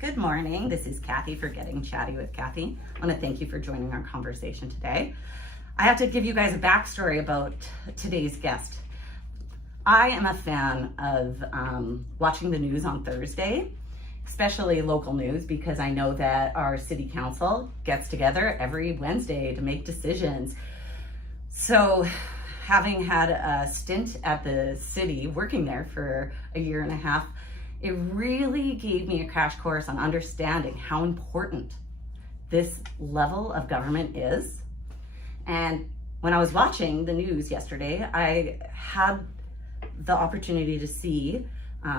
Good morning. This is Kathy for Getting Chatty with Kathy. I want to thank you for joining our conversation today. I have to give you guys a backstory about today's guest. I am a fan of watching the news on Thursday, especially local news, because I know that our city council gets together every Wednesday to make decisions. So having had a stint at the city, working there for a year and a half, it really gave me a crash course on understanding how important this level of government is. And when I was watching the news yesterday, I had the opportunity to see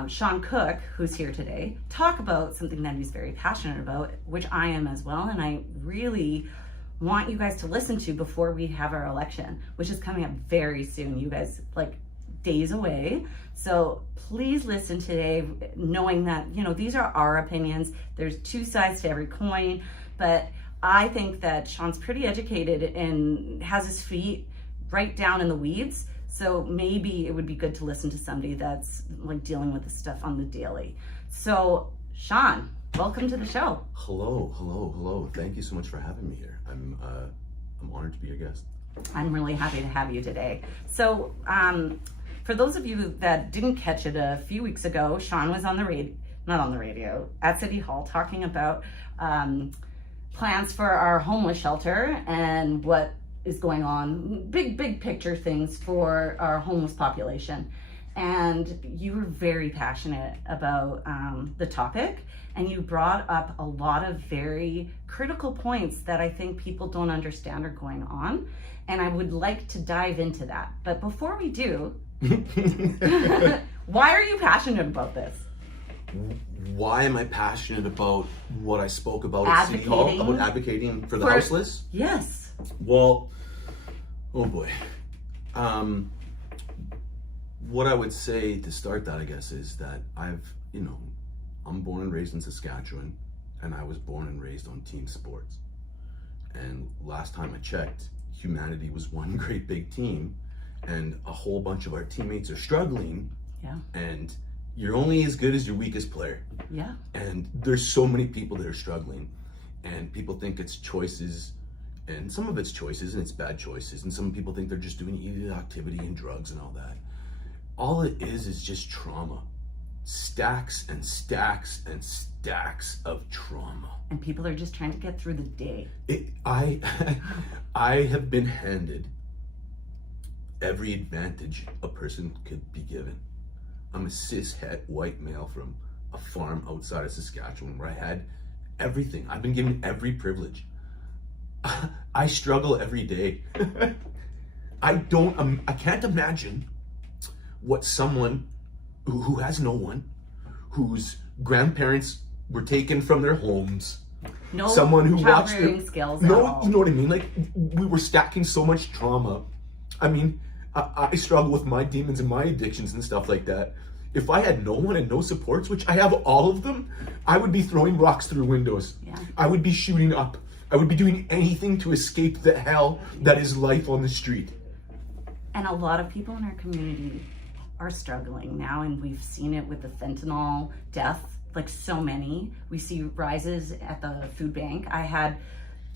Shawn Koch, who's here today, talk about something that he's very passionate about, which I am as well. And I really want you guys to listen to before we have our election, which is coming up very soon. You guys, like, days away. So please listen today, knowing that, these are our opinions. There's two sides to every coin, but I think that Shawn's pretty educated and has his feet right down in the weeds. So maybe it would be good to listen to somebody that's like dealing with this stuff on the daily. So Shawn, welcome to the show. Hello. Thank you so much for having me here. I'm honored to be your guest. I'm really happy to have you today. So for those of you that didn't catch it a few weeks ago, Shawn was on the radio, at City Hall, talking about plans for our homeless shelter and what is going on, big picture things for our homeless population. And you were very passionate about the topic, and you brought up a lot of very critical points that I think people don't understand are going on. And I would like to dive into that. But before we do, why are you passionate about this? Why am I passionate about what I spoke about at City Hall, about advocating for the houseless? Yes. Well, oh boy. What I would say to start that, I guess, is that I'm born and raised in Saskatchewan, and I was born and raised on team sports. And last time I checked, humanity was one great big team, and a whole bunch of our teammates are struggling. Yeah. And you're only as good as your weakest player. Yeah. And there's so many people that are struggling, and people think it's choices, and some of it's choices and it's bad choices, and some people think they're just doing illegal activity and drugs and all that. All it is just trauma. Stacks and stacks and stacks of trauma. And people are just trying to get through the day. I have been handed every advantage a person could be given. I'm a cis-het white male from a farm outside of Saskatchewan where I had everything. I've been given every privilege. I struggle every day. I can't imagine what someone who has no one, whose grandparents were taken from their homes, someone who watched their skills. No, you know what I mean? Like, we were stacking so much trauma. I mean, I struggle with my demons and my addictions and stuff like that. If I had no one and no supports, which I have all of them, I would be throwing rocks through windows. Yeah. I would be shooting up. I would be doing anything to escape the hell that is life on the street. And a lot of people in our community are struggling now, and we've seen it with the fentanyl death, like so many. We see rises at the food bank. I had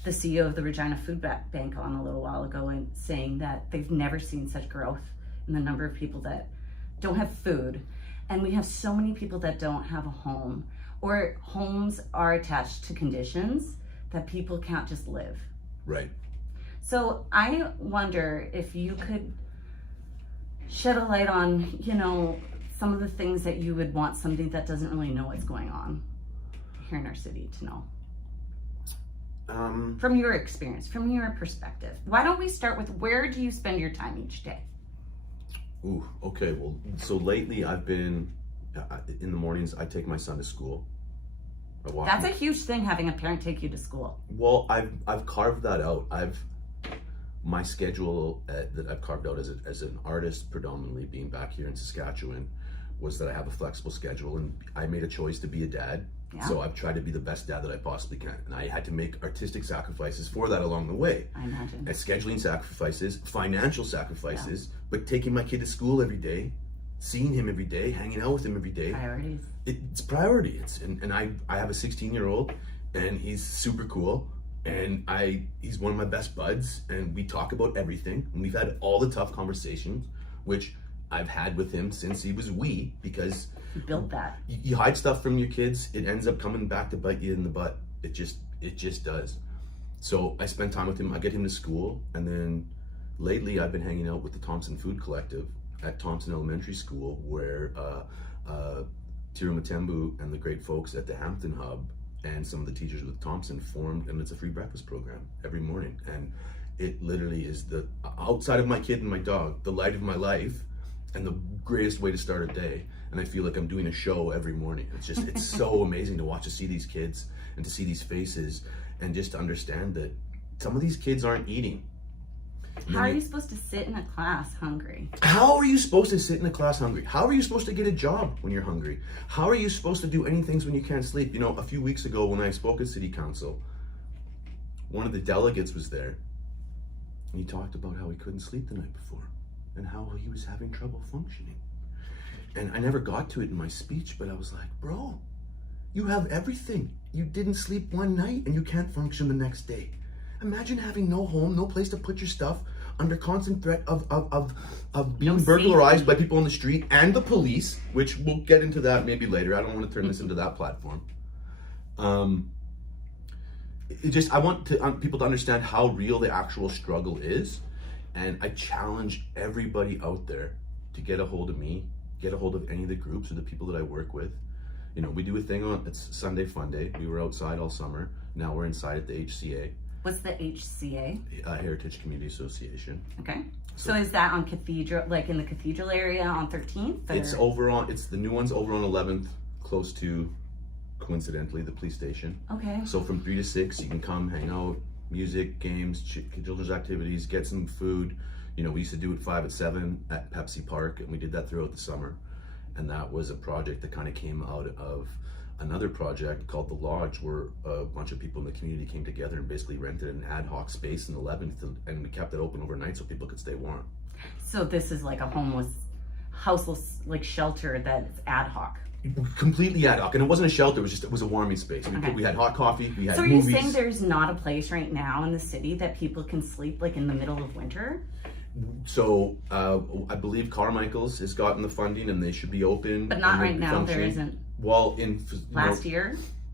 the CEO of the Regina Food Bank on a little while ago and saying that they've never seen such growth in the number of people that don't have food. And we have so many people that don't have a home, or homes are attached to conditions that people can't just live. Right. So I wonder if you could shed a light on, some of the things that you would want somebody that doesn't really know what's going on here in our city to know. From your experience, from your perspective. Why don't we start with, where do you spend your time each day? Ooh, okay. Well, so lately I've been, in the mornings, I take my son to school. That's a huge thing, having a parent take you to school. Well, I've carved that out. My schedule that I've carved out as an artist, predominantly being back here in Saskatchewan, was that I have a flexible schedule, and I made a choice to be a dad. Yeah. So I've tried to be the best dad that I possibly can. And I had to make artistic sacrifices for that along the way. I imagine. And scheduling sacrifices, financial sacrifices, but taking my kid to school every day, seeing him every day, hanging out with him every day. Priorities. It's priority. And I have a 16-year-old, and he's super cool, and he's one of my best buds, and we talk about everything, and we've had all the tough conversations, which I've had with him since he was wee, because You built that. you hide stuff from your kids, it ends up coming back to bite you in the butt. It just does. So I spend time with him, I get him to school, and then lately I've been hanging out with the Thompson Food Collective at Thompson Elementary School, where Tiro Matembu and the great folks at the Hampton Hub and some of the teachers with Thompson formed, and it's a free breakfast program every morning. And it literally is the, outside of my kid and my dog, the light of my life and the greatest way to start a day. And I feel like I'm doing a show every morning. It's so amazing to watch, to see these kids and to see these faces, and just to understand that some of these kids aren't eating. How are you supposed to sit in a class hungry? How are you supposed to sit in a class hungry? How are you supposed to get a job when you're hungry? How are you supposed to do anything when you can't sleep? You know, a few weeks ago when I spoke at City Council, one of the delegates was there, and he talked about how he couldn't sleep the night before and how he was having trouble functioning. And I never got to it in my speech, but I was like, bro, you have everything. You didn't sleep one night and you can't function the next day. Imagine having no home, no place to put your stuff, under constant threat of being burglarized by people on the street and the police, which we'll get into that maybe later. I don't want to turn this into that platform. I want people to understand how real the actual struggle is. And I challenge everybody out there to get a hold of me, get a hold of any of the groups or the people that I work with. You know, we do a thing it's Sunday Fun Day. We were outside all summer. Now we're inside at the HCA. What's the HCA? Heritage Community Association. Okay. So is that on Cathedral, like in the Cathedral area on 13th? Or? It's the new one's over on 11th, close to, coincidentally, the police station. Okay. So from 3 to 6, you can come, hang out, music, games, children's activities, get some food. You know, we used to do it 5 at 7 at Pepsi Park, and we did that throughout the summer. And that was a project that kind of came out of another project called The Lodge, where a bunch of people in the community came together and basically rented an ad hoc space in 11th, and we kept it open overnight so people could stay warm. So this is like a homeless, houseless, like shelter that's ad hoc. Completely ad hoc, and it wasn't a shelter. It was a warming space. We had hot coffee. We had movies. So are you saying there's not a place right now in the city that people can sleep like in the middle of winter? So I believe Carmichael's has gotten the funding, and they should be open. But not right now. There isn't. Well,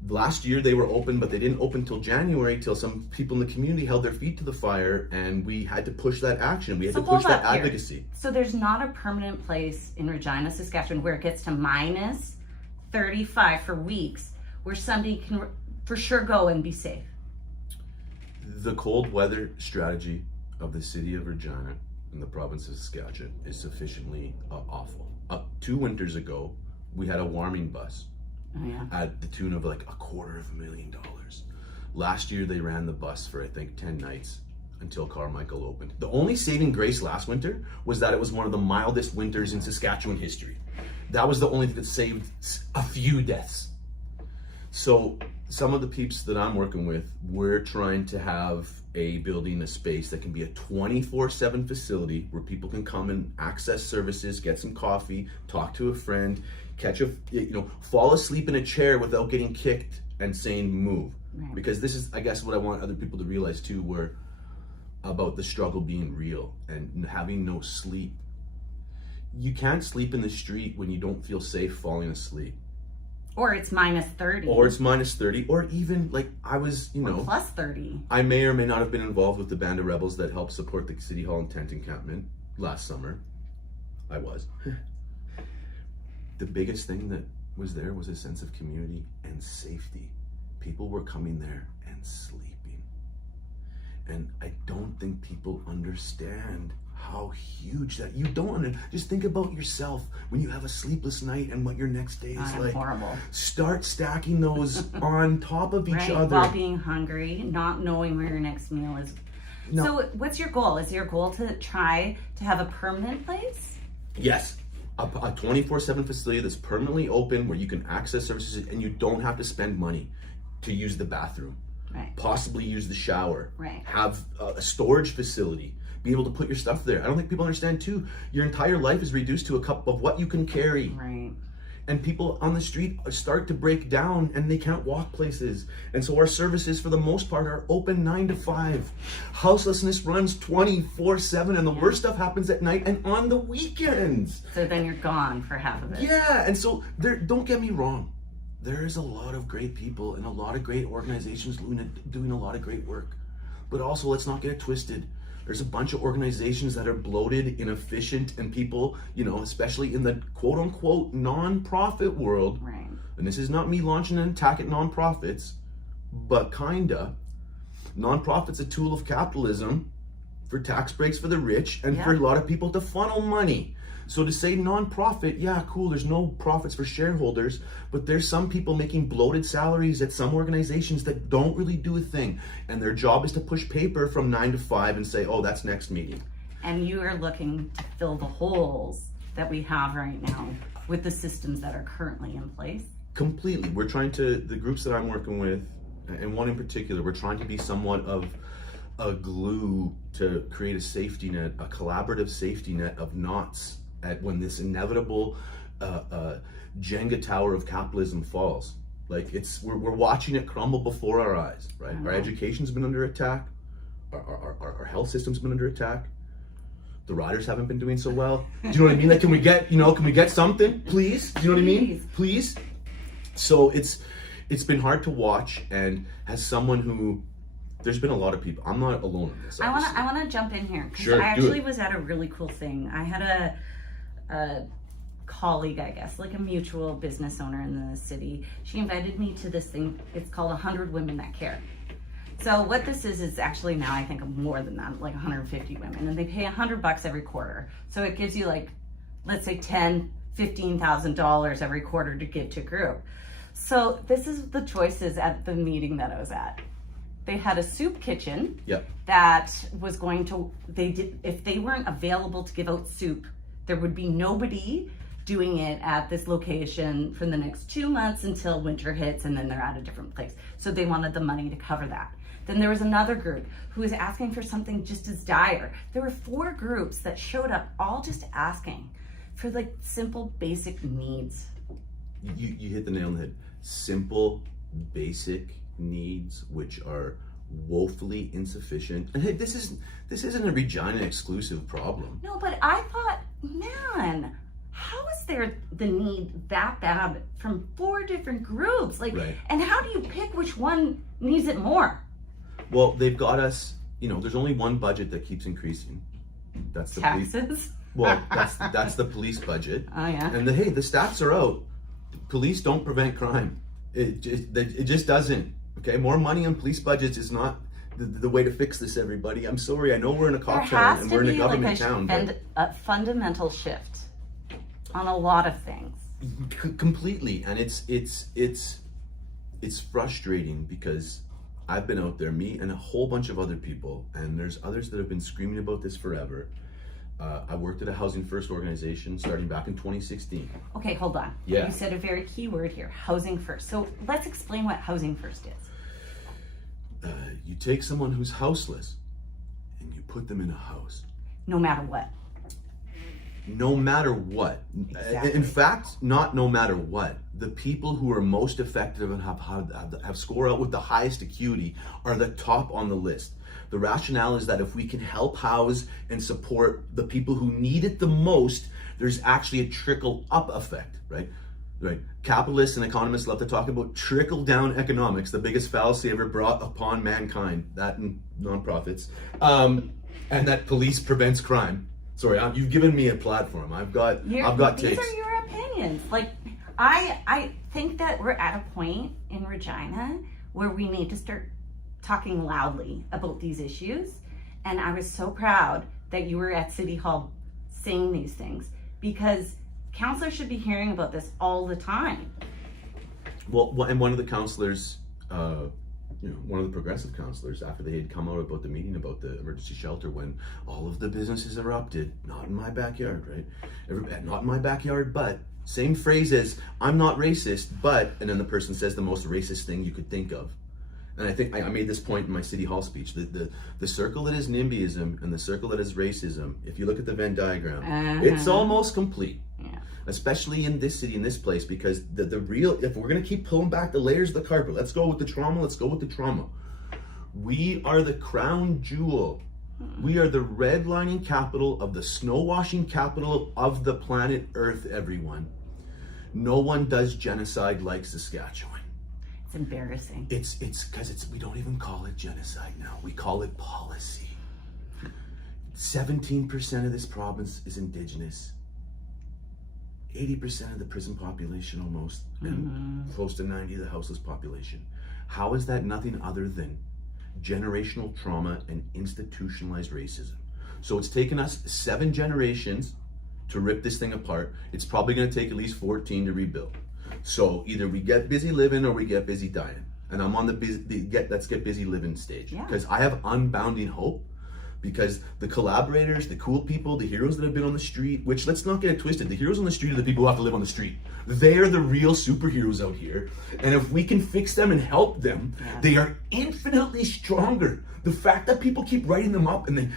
Last year they were open, but they didn't open till January, till some people in the community held their feet to the fire, and we had to push that action. We had to push that advocacy. So there's not a permanent place in Regina, Saskatchewan, where it gets to minus 35 for weeks, where somebody can for sure go and be safe. The cold weather strategy of the City of Regina in the province of Saskatchewan is sufficiently awful. 2 winters ago, we had a warming bus at the tune of like $250,000. Last year, they ran the bus for I think 10 nights until Carmichael opened. The only saving grace last winter was that it was one of the mildest winters in Saskatchewan history. That was the only thing that saved a few deaths. So some of the peeps that I'm working with, we're trying to have a building, a space that can be a 24/7 facility where people can come and access services, get some coffee, talk to a friend, fall asleep in a chair without getting kicked and saying move. Right. Because this is, I guess, what I want other people to realize too, where about the struggle being real and having no sleep. You can't sleep in the street when you don't feel safe falling asleep. Or it's minus 30. Or it's minus 30. Or even like I was, or plus 30. I may or may not have been involved with the band of rebels that helped support the City Hall and tent encampment last summer. I was. The biggest thing that was there was a sense of community and safety. People were coming there and sleeping. And I don't think people understand how huge that. You don't just think about yourself when you have a sleepless night and what your next day is like. Horrible. Start stacking those on top of each other. While being hungry, not knowing where your next meal is. No. So what's your goal? Is your goal to try to have a permanent place? Yes. A 24/7 facility that's permanently open where you can access services and you don't have to spend money to use the bathroom. Right. Possibly use the shower. Right. Have a storage facility. be able to put your stuff there. I don't think people understand too, your entire life is reduced to a cup of what you can carry. Right. And people on the street start to break down and they can't walk places. And so our services for the most part are open 9 to 5. Houselessness runs 24/7 and the worst stuff happens at night and on the weekends. So then you're gone for half of it. Yeah, and so don't get me wrong. There is a lot of great people and a lot of great organizations doing a lot of great work. But also, let's not get it twisted. There's a bunch of organizations that are bloated, inefficient, and people, especially in the quote-unquote non-profit world, Right. and this is not me launching an attack at non-profits, but kinda. Non-profit's a tool of capitalism for tax breaks for the rich and for a lot of people to funnel money. So to say non-profit, yeah, cool, there's no profits for shareholders, but there's some people making bloated salaries at some organizations that don't really do a thing. And their job is to push paper from 9 to 5 and say, oh, that's next meeting. And you are looking to fill the holes that we have right now with the systems that are currently in place? Completely. We're trying to, the groups that I'm working with, and one in particular, we're trying to be somewhat of a glue to create a safety net, a collaborative safety net of knots at when this inevitable Jenga tower of capitalism falls. Like we're watching it crumble before our eyes, right? Our education's been under attack. Our health system's been under attack. The riders haven't been doing so well. Do you know what I mean? Like, can we get something, please? Do you know what I mean? Please. So it's been hard to watch, and as someone who, there's been a lot of people. I'm not alone in this. I want to jump in here because Sure, I actually was at a really cool thing. I had a colleague, I guess, like a mutual business owner in the city. She invited me to this thing. It's called 100 Women That Care. So what this is actually now, I think, more than that, like 150 women, and they pay $100 every quarter. So it gives you, like, let's say $15,000 every quarter to give to a group. So this is the choices at the meeting that I was at. They had a soup kitchen that was going to, if they weren't available to give out soup, there would be nobody doing it at this location for the next 2 months until winter hits, and then they're at a different place. So they wanted the money to cover that. Then there was another group who was asking for something just as dire. There were 4 groups that showed up, all just asking for like simple basic needs. You hit the nail on the head. Simple, basic needs, which are woefully insufficient. And hey, this isn't a Regina exclusive problem. No, but I thought, man, how is there the need that bad from 4 different groups? Like, right. And how do you pick which one needs it more? Well, they've got us, there's only one budget that keeps increasing. That's the taxes. Well, that's the police budget. Oh yeah. And the stats are out. Police don't prevent crime. It just doesn't. Okay, more money on police budgets is not the way to fix this, everybody. I'm sorry. I know we're in a cop town and we're in a government town. A fundamental shift on a lot of things. Completely, and it's frustrating because I've been out there, me and a whole bunch of other people, and there's others that have been screaming about this forever. I worked at a Housing First organization starting back in 2016. Okay, hold on. Yeah. You said a very key word here, Housing First. So let's explain what Housing First is. You take someone who's houseless and you put them in a house. No matter what. No matter what. Exactly. In fact, not no matter what. The people who are most effective and have score out with the highest acuity are the top on the list. The rationale is that if we can help house and support the people who need it the most, there's actually a trickle up effect, right? Right. Capitalists and economists love to talk about trickle down economics, the biggest fallacy ever brought upon mankind, that and nonprofits, and that police prevents crime. Sorry, you've given me a platform. I've got takes. These are your opinions. Like, I think that we're at a point in Regina where we need to start talking loudly about these issues. And I was so proud that you were at City Hall saying these things, because counselors should be hearing about this all the time. Well, and one of the counselors, one of the progressive counselors, after they had come out about the meeting about the emergency shelter, when all of the businesses erupted, not in my backyard, right? Not in my backyard, but same phrase as, I'm not racist, but, and then the person says the most racist thing you could think of. And I think I made this point in my City Hall speech. The circle that is NIMBYism and the circle that is racism, if you look at the Venn diagram, it's almost complete. Yeah. Especially in this city, in this place, because the real, if we're going to keep pulling back the layers of the carpet, let's go with the trauma, let's go with the trauma. We are the crown jewel. We are the redlining capital of the snow washing capital of the planet Earth, everyone. No one does genocide like Saskatchewan. It's embarrassing. It's because we don't even call it genocide now. We call it policy. 17% of this province is Indigenous. 80% of the prison population almost, and close to 90% of the houseless population. How is that nothing other than generational trauma and institutionalized racism? So it's taken us 7 generations to rip this thing apart. It's probably going to take at least 14 to rebuild. So either we get busy living or we get busy dying. And I'm on let's get busy living stage. Because I have unbounding hope. Because the collaborators, the cool people, the heroes that have been on the street, which, let's not get it twisted, the heroes on the street are the people who have to live on the street. They are the real superheroes out here. And if we can fix them and help them, they are infinitely stronger. The fact that people keep writing them up and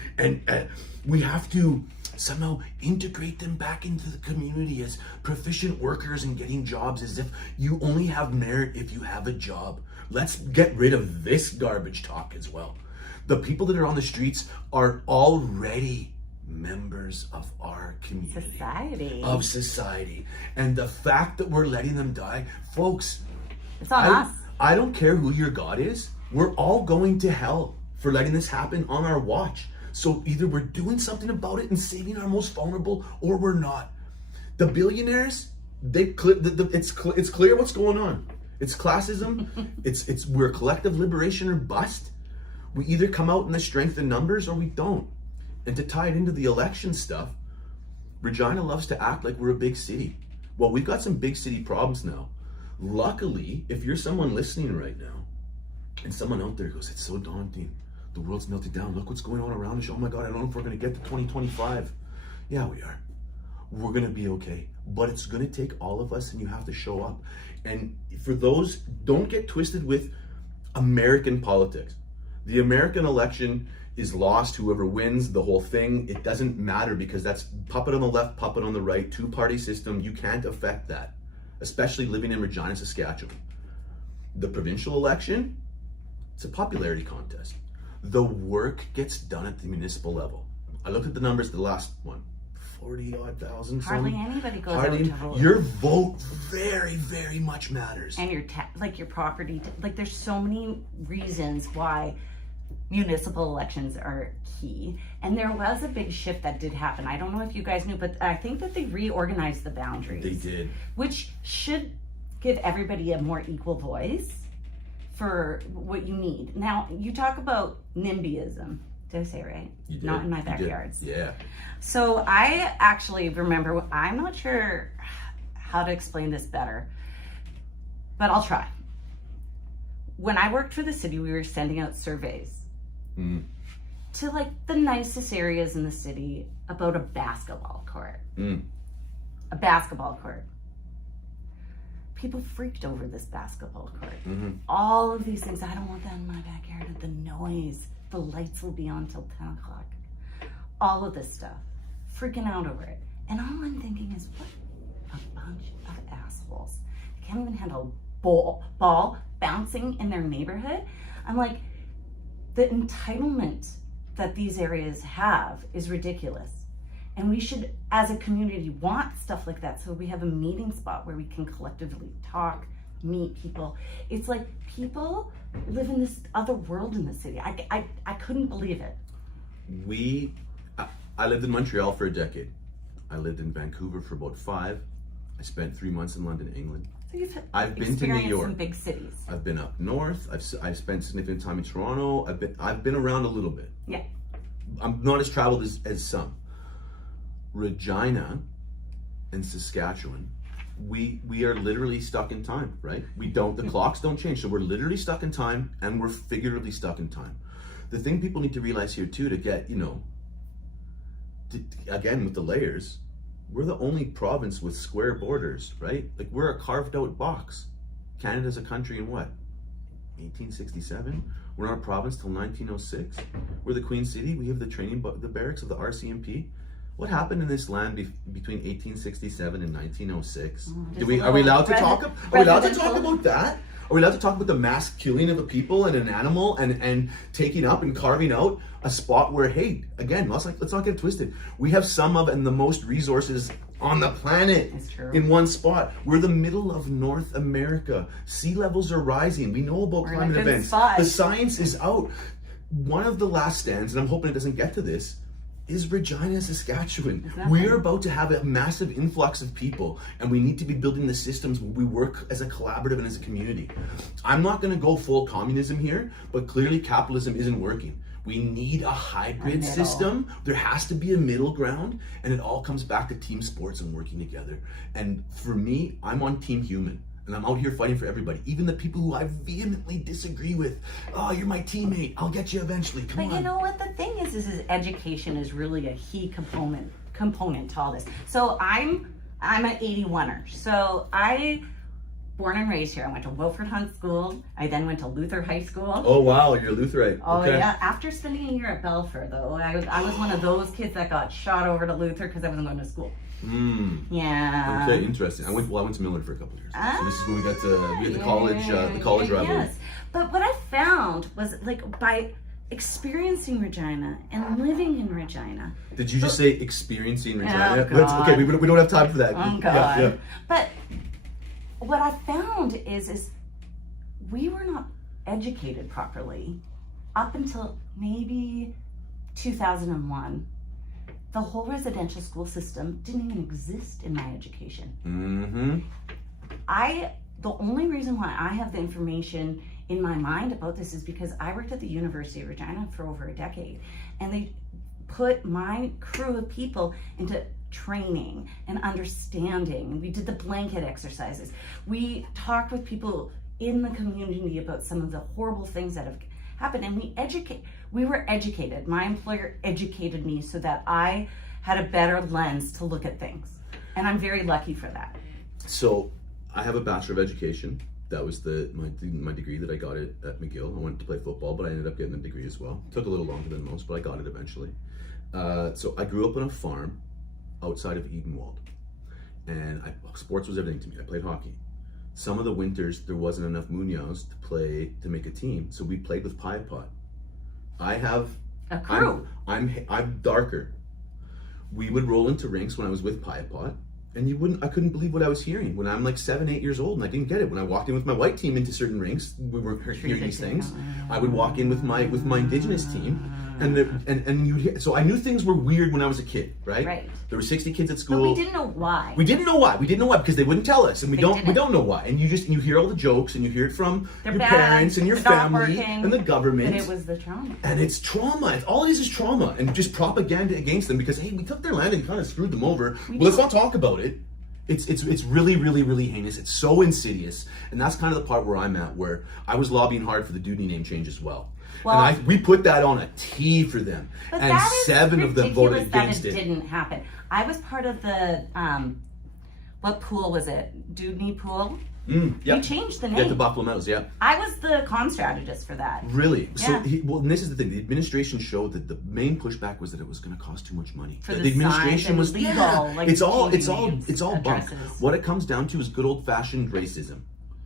we have to somehow integrate them back into the community as proficient workers and getting jobs, as if you only have merit if you have a job. Let's get rid of this garbage talk as well. The people that are on the streets are already members of our community. Society. And the fact that we're letting them die, folks, it's on us. I don't care who your God is. We're all going to hell for letting this happen on our watch. So either we're doing something about it and saving our most vulnerable, or we're not. The billionaires, it's clear what's going on. It's classism. We're collective liberation or bust. We either come out in the strength in numbers or we don't. And to tie it into the election stuff, Regina loves to act like we're a big city. Well, we've got some big city problems now. Luckily, if you're someone listening right now, and someone out there goes, it's so daunting. The world's melted down. Look what's going on around us. Oh my God, I don't know if we're going to get to 2025. Yeah, we are. We're going to be okay. But it's going to take all of us, and you have to show up. And for those, don't get twisted with American politics. The American election is lost. Whoever wins the whole thing, it doesn't matter, because that's puppet on the left, puppet on the right, 2-party system. You can't affect that, especially living in Regina, Saskatchewan. The provincial election, it's a popularity contest. The work gets done at the municipal level. I looked at the numbers of the last one, 40-odd thousand. Hardly anybody goes out to vote. Your vote very, very much matters. And your your property, there's so many reasons why municipal elections are key. And there was a big shift that did happen. I don't know if you guys knew, but I think that they reorganized the boundaries. They did. Which should give everybody a more equal voice for what you need. Now, you talk about NIMBYism. Did I say it right? You did. Not in my backyards. Yeah. So I actually remember, I'm not sure how to explain this better, but I'll try. When I worked for the city, we were sending out surveys to the nicest areas in the city about a basketball court. A basketball court. People freaked over this basketball court. All of these things, I don't want that in my backyard. The noise, the lights will be on till 10 o'clock. All of this stuff, freaking out over it. And all I'm thinking is, what a bunch of assholes. They can't even handle a ball bouncing in their neighborhood. I'm like, the entitlement that these areas have is ridiculous. And we should, as a community, want stuff like that, so we have a meeting spot where we can collectively talk, meet people. It's like people live in this other world in the city. I couldn't believe it. I lived in Montreal for a decade. I lived in Vancouver for about 5. I spent 3 months in London, England. So I've been to New York. Some big cities. I've been up north. I've spent significant time in Toronto. I've been around a little bit. Yeah. I'm not as traveled as some. Regina and Saskatchewan, we are literally stuck in time, right? The clocks don't change, so we're literally stuck in time, and we're figuratively stuck in time. The thing people need to realize here too, to get, again with the layers, we're the only province with square borders, right? We're a carved out box. Canada's a country in what? 1867. We're not a province till 1906. We're the Queen City. We have the the barracks of the RCMP. What happened in this land between 1867 and 1906? Are we allowed to talk? Are we allowed to talk about that? Are we allowed to talk about the mass killing of a people and an animal and taking up and carving out a spot where, hey, again, let's not get it twisted. We have some of and the most resources on the planet in one spot. We're the middle of North America. Sea levels are rising. We know about climate events. The science is out. One of the last stands, and I'm hoping it doesn't get to this, is Regina, Saskatchewan. Exactly. We're about to have a massive influx of people, and we need to be building the systems where we work as a collaborative and as a community. I'm not going to go full communism here, but clearly capitalism isn't working. We need a hybrid system. There has to be a middle ground, and it all comes back to team sports and working together. And for me, I'm on Team Human. And I'm out here fighting for everybody, even the people who I vehemently disagree with. Oh, you're my teammate. I'll get you eventually. Come on. But you know what? The thing is education is really a key component to all this. So I'm an 81er. So born and raised here. I went to Wilford Hunt School. I then went to Luther High School. Oh wow, you're Lutherite. Oh okay. Yeah. After spending a year at Belfort, though, I was one of those kids that got shot over to Luther because I wasn't going to school. Yeah. Okay, interesting. I went to Millard for a couple of years. So this is when we got the college rivalry. Yes. But what I found was by experiencing Regina and living in Regina. Did you just say experiencing Regina? Oh, God. Okay, we don't have time for that. Oh God. Yeah. But what I found is we were not educated properly up until maybe 2001. The whole residential school system didn't even exist in my education. The only reason why I have the information in my mind about this is because I worked at the University of Regina for over a decade, and they put my crew of people into training and understanding. We did the blanket exercises. We talked with people in the community about some of the horrible things that have happened, and we were educated. My employer educated me so that I had a better lens to look at things, and I'm very lucky for that. So I have a Bachelor of Education. That was my degree that I got at McGill. I wanted to play football, but I ended up getting a degree as well. It took a little longer than most, but I got it eventually. So I grew up on a farm outside of Edenwald, and sports was everything to me. I played hockey. Some of the winters there wasn't enough Munoz to make a team, so we played with Pie Pot. I have a crew. I'm darker. We would roll into rinks when I was with Pie Pot, and I couldn't believe what I was hearing when I'm like 7, 8 years old, and I didn't get it. When I walked in with my white team into certain rinks, we weren't hearing these things. I would walk in with my indigenous team, and you'd hear. So I knew things were weird when I was a kid, right? Right. There were 60 kids at school. But we didn't know why. We didn't know why because they wouldn't tell us, and we don't know why. And you hear all the jokes, and you hear it from your parents and your family and the government. But it was the trauma. And it's trauma. All it is trauma and just propaganda against them because hey, we took their land and kind of screwed them over. Let's not talk about it. It's really, really, really heinous. It's so insidious, and that's kind of the part where I'm at, where I was lobbying hard for the Dewdney name change as well. And we put that on a T for them, and 7 of them voted against it. It didn't happen. I was part of the what pool was it? Dewdney pool. Yep. They changed the name. Yeah, the Buffalo Mouse. Yeah. I was the comm strategist for that. Really? Yeah. So, and this is the thing. The administration showed that the main pushback was that it was going to cost too much money. For the administration was legal. Yeah, Like it's all bunk. addresses. What it comes down to is good old fashioned racism,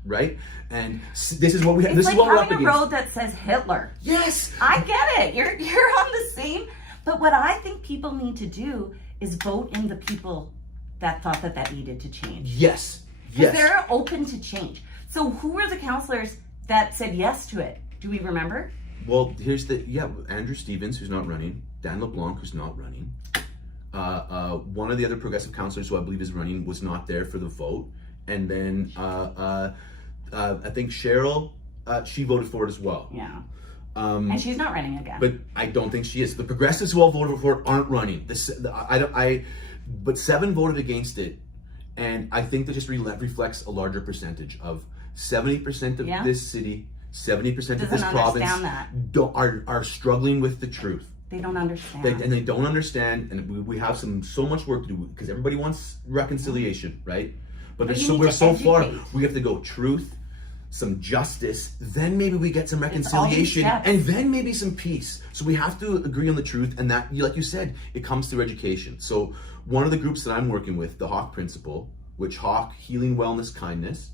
right? And this is what we have. It's This like is what we're up having a against. road that says Hitler. Yes. I get it. You're on the same. But what I think people need to do is vote in the people that thought that needed to change. Yes. Because they're open to change. So who were the counselors that said yes to it? Do we remember? Well, Andrew Stevens, who's not running, Dan LeBlanc, who's not running. One of the other progressive counselors who I believe is running was not there for the vote. And then I think Cheryl, she voted for it as well. Yeah. And she's not running again. But I don't think she is. The progressives who all voted for it aren't running. But 7 voted against it. And I think that just reflects a larger percentage of 70% of this city, 70% of this province are struggling with the truth. They don't understand. They don't understand, and we have so much work to do because everybody wants reconciliation, right? But we're so far. We have to go truth, some justice, then maybe we get some all these reconciliation, steps. and then maybe some peace. So we have to agree on the truth, and that, like you said, it comes through education. So one of the groups that I'm working with, the Hawk Principle, which Hawk, healing, wellness, kindness,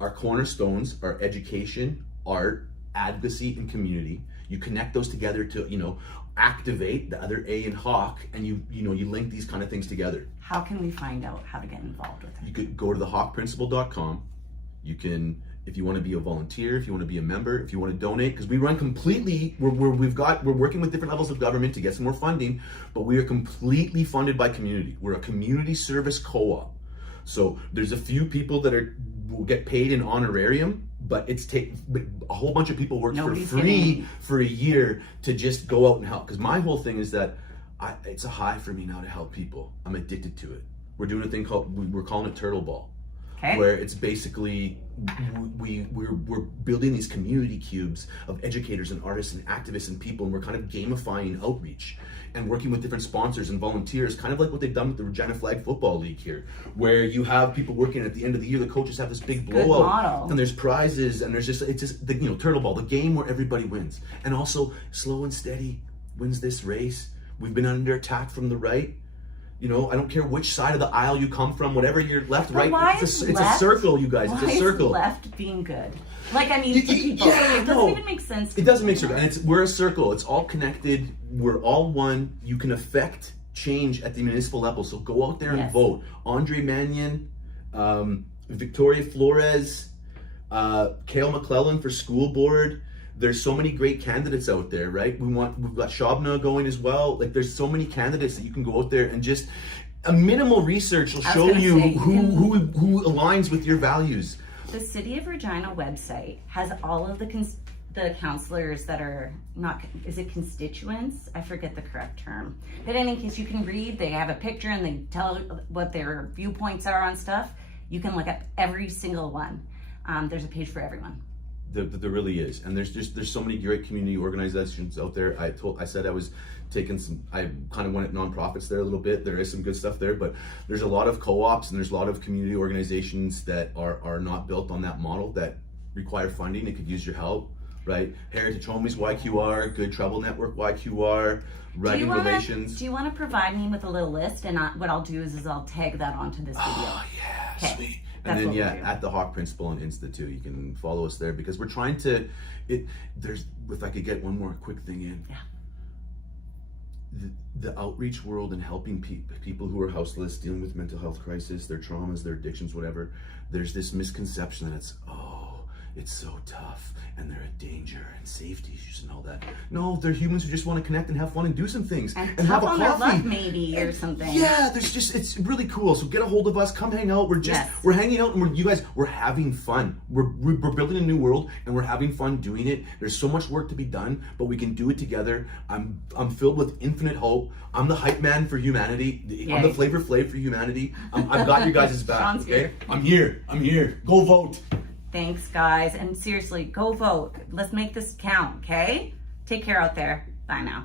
our cornerstones are education, art, advocacy, and community. You connect those together to, activate the other A in Hawk, and you link these kind of things together. How can we find out how to get involved with You it? could go to thehawkprinciple.com. You can, if you want to be a volunteer, if you want to be a member, if you want to donate, because we run completely, we're working with different levels of government to get some more funding, but we are completely funded by community. We're a community service co-op. So there's a few people that will get paid in honorarium, but a whole bunch of people work Nobody's for free getting... for a year to just go out and help. Because my whole thing is that it's a high for me now to help people. I'm addicted to it. We're doing a thing we're calling it Turtle Ball. Okay. Where it's basically we're building these community cubes of educators and artists and activists and people, and we're kind of gamifying outreach and working with different sponsors and volunteers, kind of like what they've done with the Regina Flag Football League here, where you have people working at the end of the year. The coaches have this big blowout, model. and there's prizes, and it's just the Turtle Ball, the game where everybody wins, and also slow and steady wins this race. We've been under attack from the right. I don't care which side of the aisle you come from, whatever you're left, But right. why It's is a left- circle, you guys. It's Why a circle. is left being good? To people. Yeah, It doesn't no. even make sense. It doesn't make sense. And we're a circle. It's all connected. We're all one. You can affect change at the municipal level. So go out there and Yes. vote. Andre Mannion, Victoria Flores, Cale McClellan for school board. There's so many great candidates out there, right? We've got Shabna going as well. Like, there's so many candidates that you can go out there and just a minimal research will show you who aligns with your values. The City of Regina website has all of the councillors that are not, is it constituents? I forget the correct term. But in any case, you can read, they have a picture and they tell what their viewpoints are on stuff. You can look up every single one. There's a page for everyone. There really is, and there's so many great community organizations out there. I said I was taking I kind of went at nonprofits there a little bit. There is some good stuff there, but there's a lot of co-ops and there's a lot of community organizations that are not built on that model, that require funding. It could use your help, right? Heritage Homies YQR, Good Trouble Network YQR, Writing Relations. Do you want to provide me with a little list, and what I'll do is I'll tag that onto this video. Oh yeah, Okay. sweet. That's And then what we'll do. at the Hawk Principle on Insta too, you can follow us there, because we're trying to. If I could get one more quick thing in. Yeah. The outreach world and helping people who are houseless, dealing with mental health crisis, their traumas, their addictions, whatever. There's this misconception that it's so tough and they're a danger and safety issues and all that. No, they're humans who just want to connect and have fun and do some things And have a tough on their coffee. luck maybe or something. Yeah, it's really cool. So get a hold of us, come hang out. We're hanging out, and we're having fun. We're building a new world, and we're having fun doing it. There's so much work to be done, but we can do it together. I'm filled with infinite hope. I'm the hype man for humanity. Yay. I'm the Flavor Flav for humanity. I've got your guys' back. Sean's Okay, here. I'm here. Go vote. Thanks, guys. And seriously, go vote. Let's make this count, okay? Take care out there. Bye now.